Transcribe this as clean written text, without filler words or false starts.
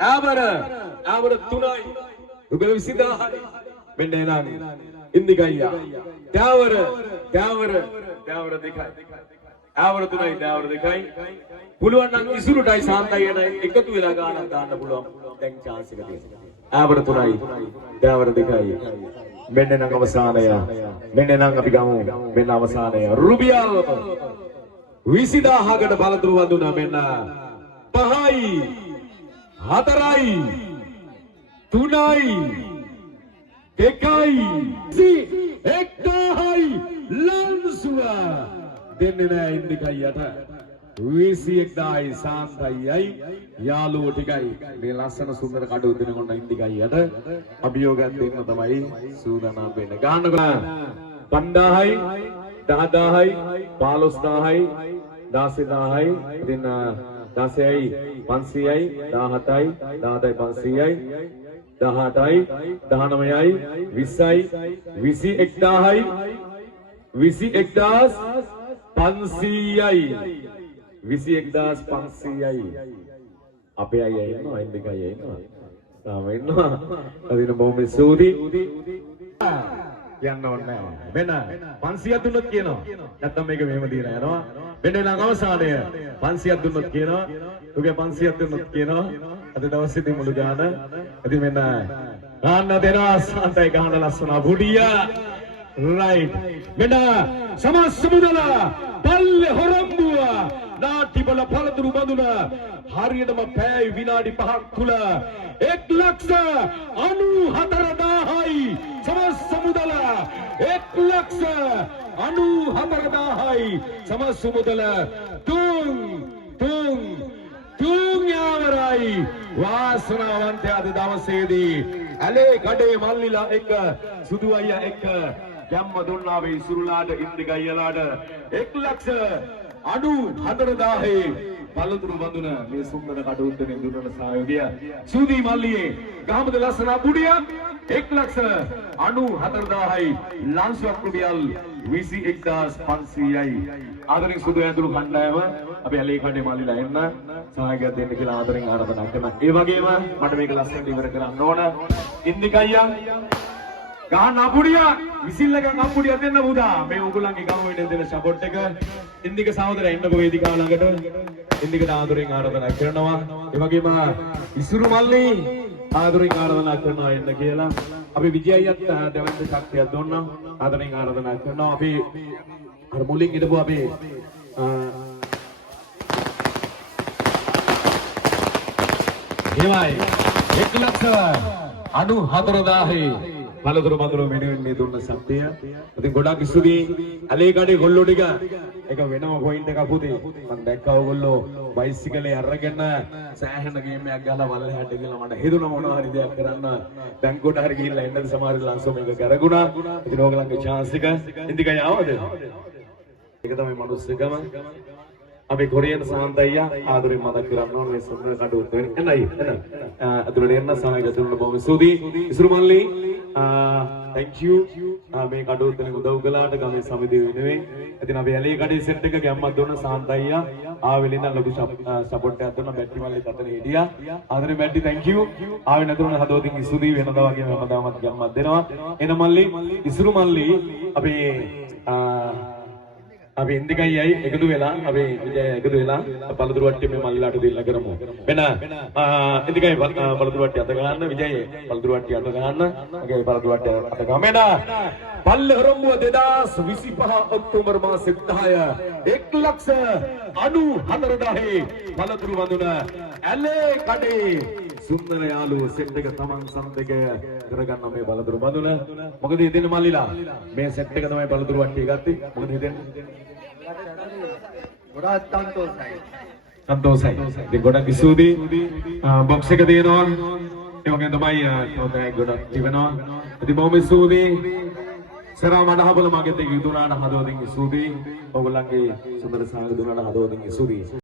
Abara tunai. Ugal visidahai. Mendenang. Indigaya. Dawara dikhai. Abara tunai dawara dikhai. Puluhan nang isuru dai santai na ekatu wela gana danna puluhan දැන් chance එක තියෙනවා. Abara tunai dawara dikhai. Mendenang අවසානය. Mendenang අපි ගමු. මෙන්න අවසානය. රුබියල් 20000කට බලතුරු වඳුනා මෙන්න 5යි 4යි 3යි 2යි 1000යි ලන්සුව දෙන්නේ නැහැ ඉන්දිකයියට 21000යි සාන්තයියි යාළුවෝ ටිකයි මේ ලස්සන සුන්දර කඩුව දෙනකොට ඉන්දිකයියට අභියෝගයක් දෙන්න තමයි සූදානම් වෙන්නේ ගන්නක 5000යි 10000යි 15000යි 16000යි ඉතින් 16යි 500යි 17යි 17යි 500යි 18යි 19යි 20යි 21000යි 21500යි 21500යි අපේ අයියා ඉන්නවා ඉන්දික අයියා ඉන්නවා තාම ඉන්නවා අදින බොහොම ස්තුති කියන්න ඕනේ වෙන 500ක් දුන්නොත් කියනවා නැත්තම් මේක මෙහෙම දීලා යනවා වෙන ළඟ අවසානය 500ක් දුන්නොත් කියනවා උගේ 500ක් දුන්නොත් කියනවා අද දවසේදී මුළු ගාන ඉතින් මෙන්න ගාන්න දෙනවා සාන්තයි ගාන ලස්සන බුඩියා right මෙන්න සමස්ත මුදල පල්ලේ හොරම්බුව නාටිබල පළතුරු බඳුන හරියටම පැය විනාඩි 5ක් තුල 1,94,000යි සමස්ත මුදල 1,94,000යි සමස්ත මුදල තුන් යාවරයි වාසනාවන්ත අද දවසේදී ඇලේ කඩේ මල්ලිලා එක සුදු අයියා එක ගැම්ම දුන්නා වේ ඉසුරුලාට ඉන්දිකයිලාට 1,94,000 පළතුරු බඳුන මේ සුන්දර කඩුද්දෙන් දුන්නන සහයෝගය සුදී මල්ලියේ ගහමද ලස්සන බුඩිය 1,94,000යි ලංසුවක් රුපියල් 21,500යි ආදරෙන් සුදු ඇඳුරු කණ්ඩායම අපි ඇලේ කඩේ මල්ලිලා එන්න සහායයක් දෙන්න කියලා ආදරෙන් ආරාධනා කරනවා ඒ වගේම මට මේක ලස්සනට ඉවර කරන්න ඕන ඉන්දිකයියා ගහන අපුඩියා විසිල් එකක් අපුඩියක් දෙන්න පුතා මේ උගලන්ගේ ගමවෙන්න දෙන සපෝට් එක ඉන්දික සහෝදරයා ඉන්නකෝ වේදිකාව ළඟට ඉන්දිකට ආදරෙන් ආරාධනා කරනවා ඒ වගේම ඉසුරු මල්ලි ආදරෙන් ආරාධනා කරනවා එන්න කියලා අපි විජයයත් දෙවන්ත ශක්තියක් දුන්නා ආදරෙන් ආරාධනා කරනවා අපි අර මුලින් හිටපු අපේ ඒවයි 1,94,000 පළතුරු මඳුරු වෙනුවෙන් මේ දුන්න සත්‍යය. ඉතින් ගොඩක් ස්තුතියි. ඇලේ කඩේ ගොල්ලෝ ටික එක වෙනම පොයින්ට් එකක් පුතේ. මම දැක්කා ඔයගොල්ලෝ බයිසිකලේ අරගෙන සෑහෙන ගේම් එකක් ගහලා වල්ලහැට ගිහලා මට හිතුණා මොනවා හරි දෙයක් කරන්න. බැංකුවට හරි ගිහිල්ලා එන්නද සමහර ලංසෝ මේක කරගුණා. ඉතින් ඕගලන්ගේ chance එක ඉන්දිකයි ආවද? ඒක තමයි මනුස්සකම. අපි කොරියන් සාන්තයියා ආදරෙන් මතක් කරන්න ඕනේ මේ සුන්දර කඩුව වෙන. එන්නයි එන්න. අතුලට එන්න සමග තුන බොහොම ස්තුතියි. ඉසුරු මල්ලි thank you මේ කඩුවත් දෙන උදව් කළාට ගමේ සමිතිය වෙනුවෙන්. ඉතින් අපි ඇලේ කඩේ සෙට් එක ගැම්මක් දුන්න සාන්තයියා ආවෙල ඉඳන් ලොකු සපෝට් එකක් දුන්න බැටි මල්ලි තතන හිටියා. ආදරේ බැටි thank you. ආවෙ නැතුණ හදවතින් ස්තුතියි වෙනදා වගේම හැමදාමත් ගැම්මක් දෙනවා. එන මල්ලි ඉසුරු මල්ලි අපි ඉන්දිකයියි එකතු වෙලා අපි විජය එකතු වෙලා පළතුරු වට්ටිය මේ මල්ලිලාට දෙන්න කරමු. වෙන ඉන්දිකයි පළතුරු වට්ටිය අත ගන්න විජය පළතුරු වට්ටිය අත ගන්න. මගේ පළතුරු වට්ටිය අත ගමන පල්ලේ හොරම්බුව 2025 ඔක්තෝබර් මාසෙ 10 1,94,000 පළතුරු වඳුන ඇලේ කඩේ සුන්දර යාළුවෝ සෙට් එක තමන් සම්දෙක කරගන්න මේ පළතුරු වඳුන. මොකද හිතෙන්නේ මල්ලිලා මේ සෙට් එක තමයි පළතුරු වට්ටිය ගත්තේ. මොකද හිතෙන්නේ ගොඩක් සන්තෝෂයි. ඉතින් ගොඩක් ස්තුතියි. බොක්ස් එක දෙනවා. ඒ වගේම තමයි තවදා ගොඩක් තිබෙනවා. ඉතින් බොහොම ස්තුතියි. සරා මඩහබල මගෙත් යුතුනාට හදවතින් ස්තුතියි. ඔයගොල්ලන්ගේ සුන්දර සහයෝගය දුන්නාට හදවතින් ස්තුතියි.